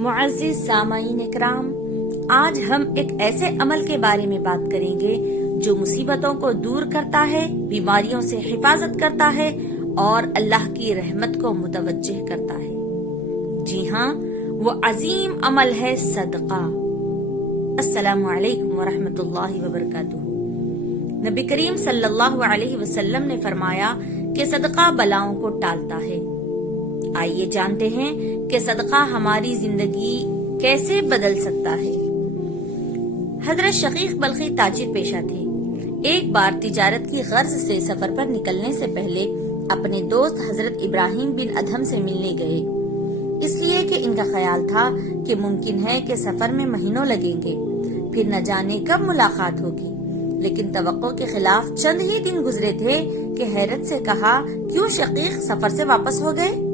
معزز سامعین اکرام، آج ہم ایک ایسے عمل کے بارے میں بات کریں گے جو مصیبتوں کو دور کرتا ہے، بیماریوں سے حفاظت کرتا ہے اور اللہ کی رحمت کو متوجہ کرتا ہے۔ جی ہاں، وہ عظیم عمل ہے صدقہ۔ السلام علیکم ورحمۃ اللہ وبرکاتہ۔ نبی کریم صلی اللہ علیہ وسلم نے فرمایا کہ صدقہ بلاؤں کو ٹالتا ہے۔ آئیے جانتے ہیں کہ صدقہ ہماری زندگی کیسے بدل سکتا ہے۔ حضرت شقیق بلخی تاجر پیشہ تھے۔ ایک بار تجارت کی غرض سے سفر پر نکلنے سے پہلے اپنے دوست حضرت ابراہیم بن ادھم سے ملنے گئے، اس لیے کہ ان کا خیال تھا کہ ممکن ہے کہ سفر میں مہینوں لگیں گے، پھر نہ جانے کب ملاقات ہوگی۔ لیکن توقع کے خلاف چند ہی دن گزرے تھے کہ حیرت سے کہا، کیوں شقیق سفر سے واپس ہو گئے؟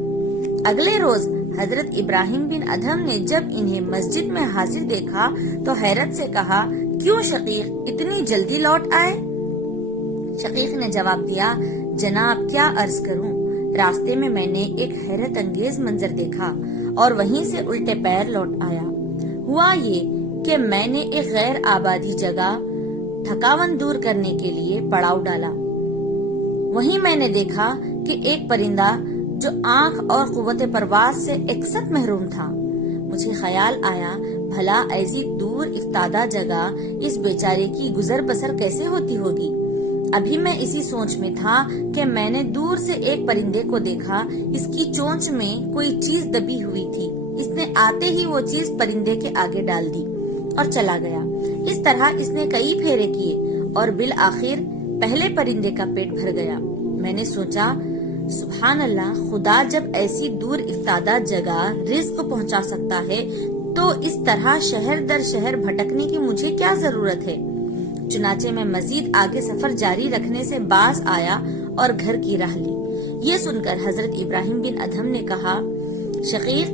اگلے روز حضرت ابراہیم بن ادھم نے جب انہیں مسجد میں حاضر دیکھا تو حیرت سے کہا، کیوں شقیق اتنی جلدی لوٹ آئے؟ شقیق نے جواب دیا، جناب کیا عرض کروں، راستے میں نے ایک حیرت انگیز منظر دیکھا اور وہیں سے الٹے پیر لوٹ آیا۔ ہوا یہ کہ میں نے ایک غیر آبادی جگہ تھکاون دور کرنے کے لیے پڑاؤ ڈالا۔ وہیں میں نے دیکھا کہ ایک پرندہ جو آنکھ اور قوت پرواز سے ایکسٹ محروم تھا۔ مجھے خیال آیا، بھلا ایسی دور افتادہ جگہ اس بیچارے کی گزر بسر کیسے ہوتی ہوگی۔ ابھی میں اسی سوچ میں تھا کہ میں نے دور سے ایک پرندے کو دیکھا، اس کی چونچ میں کوئی چیز دبی ہوئی تھی۔ اس نے آتے ہی وہ چیز پرندے کے آگے ڈال دی اور چلا گیا۔ اس طرح اس نے کئی پھیرے کیے اور بالآخر پہلے پرندے کا پیٹ بھر گیا۔ میں نے سوچا، سبحان اللہ، خدا جب ایسی دور افتادہ جگہ رزق پہنچا سکتا ہے تو اس طرح شہر در شہر بھٹکنے کی مجھے کیا ضرورت ہے۔ چنانچہ میں مزید آگے سفر جاری رکھنے سے باز آیا اور گھر کی راہ لی۔ یہ سن کر حضرت ابراہیم بن ادھم نے کہا، شقیق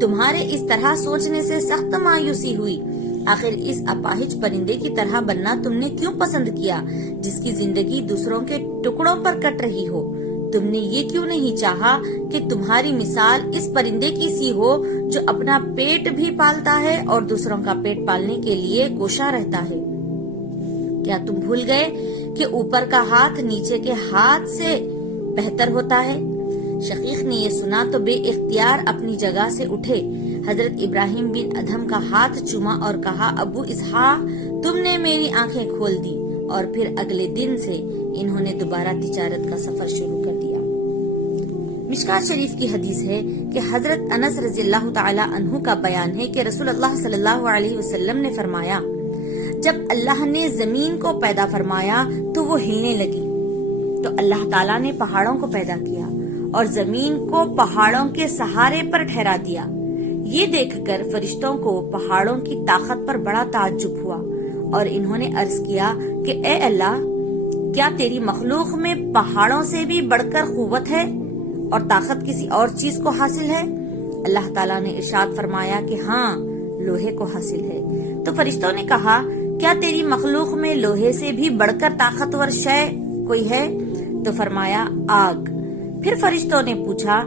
تمہارے اس طرح سوچنے سے سخت مایوسی ہوئی۔ آخر اس اپاہج پرندے کی طرح بننا تم نے کیوں پسند کیا، جس کی زندگی دوسروں کے ٹکڑوں پر کٹ رہی ہو؟ تم نے یہ کیوں نہیں چاہا کہ تمہاری مثال اس پرندے کی سی ہو جو اپنا پیٹ بھی پالتا ہے اور دوسروں کا پیٹ پالنے کے لیے کوشاں رہتا ہے؟ کیا تم بھول گئے کہ اوپر کا ہاتھ نیچے کے ہاتھ سے بہتر ہوتا ہے؟ شقیق نے یہ سنا تو بے اختیار اپنی جگہ سے اٹھے، حضرت ابراہیم بن ادھم کا ہاتھ چوما اور کہا، ابو اسحاق تم نے میری آنکھیں کھول دی۔ اور پھر اگلے دن سے انہوں نے دوبارہ تجارت کا سفر شروع کر دیا۔ مشکات شریف کی حدیث ہے کہ حضرت انس رضی اللہ تعالی عنہ کا بیان ہے کہ رسول اللہ صلی اللہ علیہ وسلم نے فرمایا، جب اللہ نے زمین کو پیدا فرمایا تو وہ ہلنے لگی، تو اللہ تعالیٰ نے پہاڑوں کو پیدا کیا اور زمین کو پہاڑوں کے سہارے پر ٹھہرا دیا۔ یہ دیکھ کر فرشتوں کو پہاڑوں کی طاقت پر بڑا تعجب ہوا اور انہوں نے عرض کیا کہ اے اللہ، کیا تیری مخلوق میں پہاڑوں سے بھی بڑھ کر قوت ہے اور طاقت کسی اور چیز کو حاصل ہے؟ اللہ تعالیٰ نے ارشاد فرمایا کہ ہاں، لوہے کو حاصل ہے۔ تو فرشتوں نے کہا، کیا تیری مخلوق میں لوہے سے بھی بڑھ کر طاقتور شے کوئی ہے؟ تو فرمایا، آگ۔ پھر فرشتوں نے پوچھا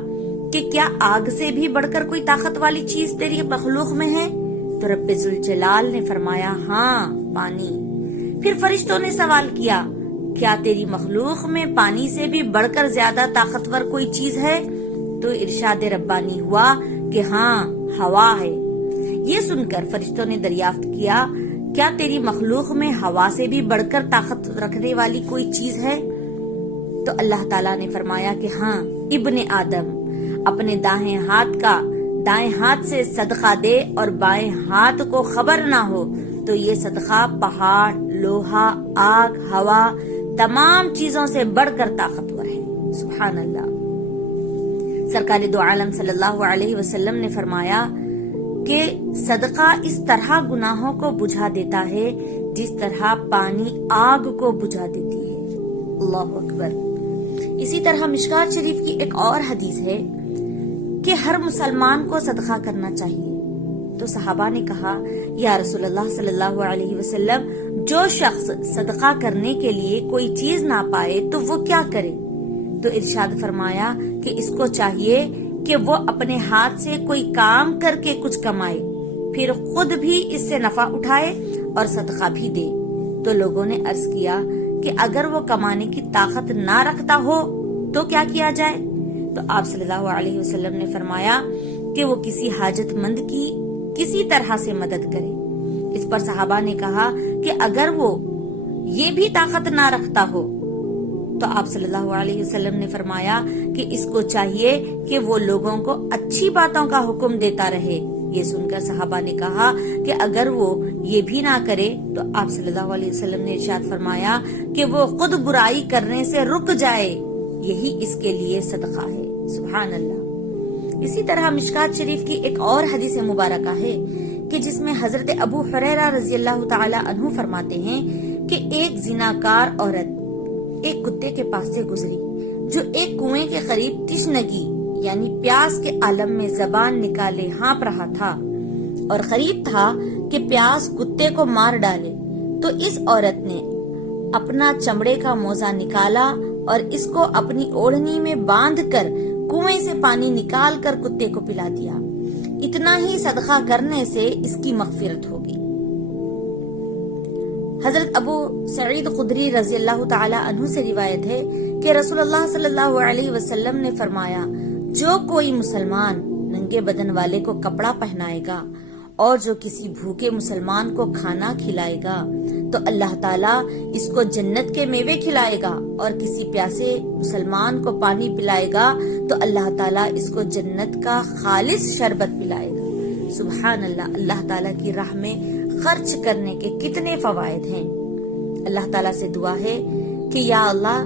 کہ کیا آگ سے بھی بڑھ کر کوئی طاقت والی چیز تیری مخلوق میں ہے؟ تو رب ذوالجلال نے فرمایا، ہاں، پانی۔ پھر فرشتوں نے سوال کیا، کیا تیری مخلوق میں پانی سے بھی بڑھ کر زیادہ طاقتور کوئی چیز ہے؟ تو ارشاد ربانی ہوا کہ ہاں، ہوا ہے۔ یہ سن کر فرشتوں نے دریافت کیا، کیا تیری مخلوق میں ہوا سے بھی بڑھ کر طاقت رکھنے والی کوئی چیز ہے؟ تو اللہ تعالیٰ نے فرمایا کہ ہاں، ابن آدم، اپنے دائیں ہاتھ سے صدقہ دے اور بائیں ہاتھ کو خبر نہ ہو تو یہ صدقہ پہاڑ، لوہا، آگ، ہوا، تمام چیزوں سے بڑھ کر طاقتور ہے۔ سبحان اللہ۔ سرکار دو عالم صلی اللہ علیہ وسلم نے فرمایا کہ صدقہ اس طرح گناہوں کو بجھا دیتا ہے جس طرح پانی آگ کو بجھا دیتی ہے۔ اللہ اکبر۔ اسی طرح مشکات شریف کی ایک اور حدیث ہے کہ ہر مسلمان کو صدقہ کرنا چاہیے۔ تو صحابہ نے کہا، یا رسول اللہ صلی اللہ علیہ وسلم، جو شخص صدقہ کرنے کے لیے کوئی چیز نہ پائے تو وہ کیا کرے؟ تو ارشاد فرمایا کہ اس کو چاہیے کہ وہ اپنے ہاتھ سے کوئی کام کر کے کچھ کمائے، پھر خود بھی اس سے نفع اٹھائے اور صدقہ بھی دے۔ تو لوگوں نے عرض کیا کہ اگر وہ کمانے کی طاقت نہ رکھتا ہو تو کیا کیا جائے؟ تو آپ صلی اللہ علیہ وسلم نے فرمایا کہ وہ کسی حاجت مند کی کسی طرح سے مدد کرے۔ اس پر صحابہ نے کہا کہ اگر وہ یہ بھی طاقت نہ رکھتا ہو؟ تو آپ صلی اللہ علیہ وسلم نے فرمایا کہ اس کو چاہیے کہ وہ لوگوں کو اچھی باتوں کا حکم دیتا رہے۔ یہ سن کر صحابہ نے کہا کہ اگر وہ یہ بھی نہ کرے تو آپ صلی اللہ علیہ وسلم نے ارشاد فرمایا کہ وہ خود برائی کرنے سے رک جائے، یہی اس کے لیے صدقہ ہے۔ سبحان اللہ۔ اسی طرح مشکات شریف کی ایک اور حدیث مبارکہ ہے کہ جس میں حضرت ابو ہریرہ رضی اللہ تعالی عنہ فرماتے ہیں کہ ایک زناکار عورت ایک کتے کے پاس سے گزری جو ایک کنویں کے قریب تشنگی یعنی پیاس کے عالم میں زبان نکالے ہانپ رہا تھا، اور قریب تھا کہ پیاس کتے کو مار ڈالے۔ تو اس عورت نے اپنا چمڑے کا موزہ نکالا اور اس کو اپنی اوڑھنی میں باندھ کر کنویں سے پانی نکال کر کتے کو پلا دیا۔ اتنا ہی صدقہ کرنے سے اس کی مغفرت ہوگی۔ حضرت ابو سعید خدری رضی اللہ تعالی عنہ سے روایت ہے کہ رسول اللہ صلی اللہ علیہ وسلم نے فرمایا، جو کوئی مسلمان ننگے بدن والے کو کپڑا پہنائے گا اور جو کسی بھوکے مسلمان کو کھانا کھلائے گا تو اللہ تعالیٰ اس کو جنت کے میوے کھلائے گا، اور کسی پیاسے مسلمان کو پانی پلائے گا تو اللہ تعالیٰ اس کو جنت کا خالص شربت پلائے گا۔ سبحان اللہ۔ اللہ تعالیٰ کی راہ میں خرچ کرنے کے کتنے فوائد ہیں۔ اللہ تعالیٰ سے دعا ہے کہ یا اللہ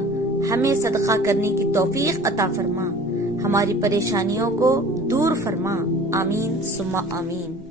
ہمیں صدقہ کرنے کی توفیق عطا فرما، ہماری پریشانیوں کو دور فرما۔ آمین ثم آمین۔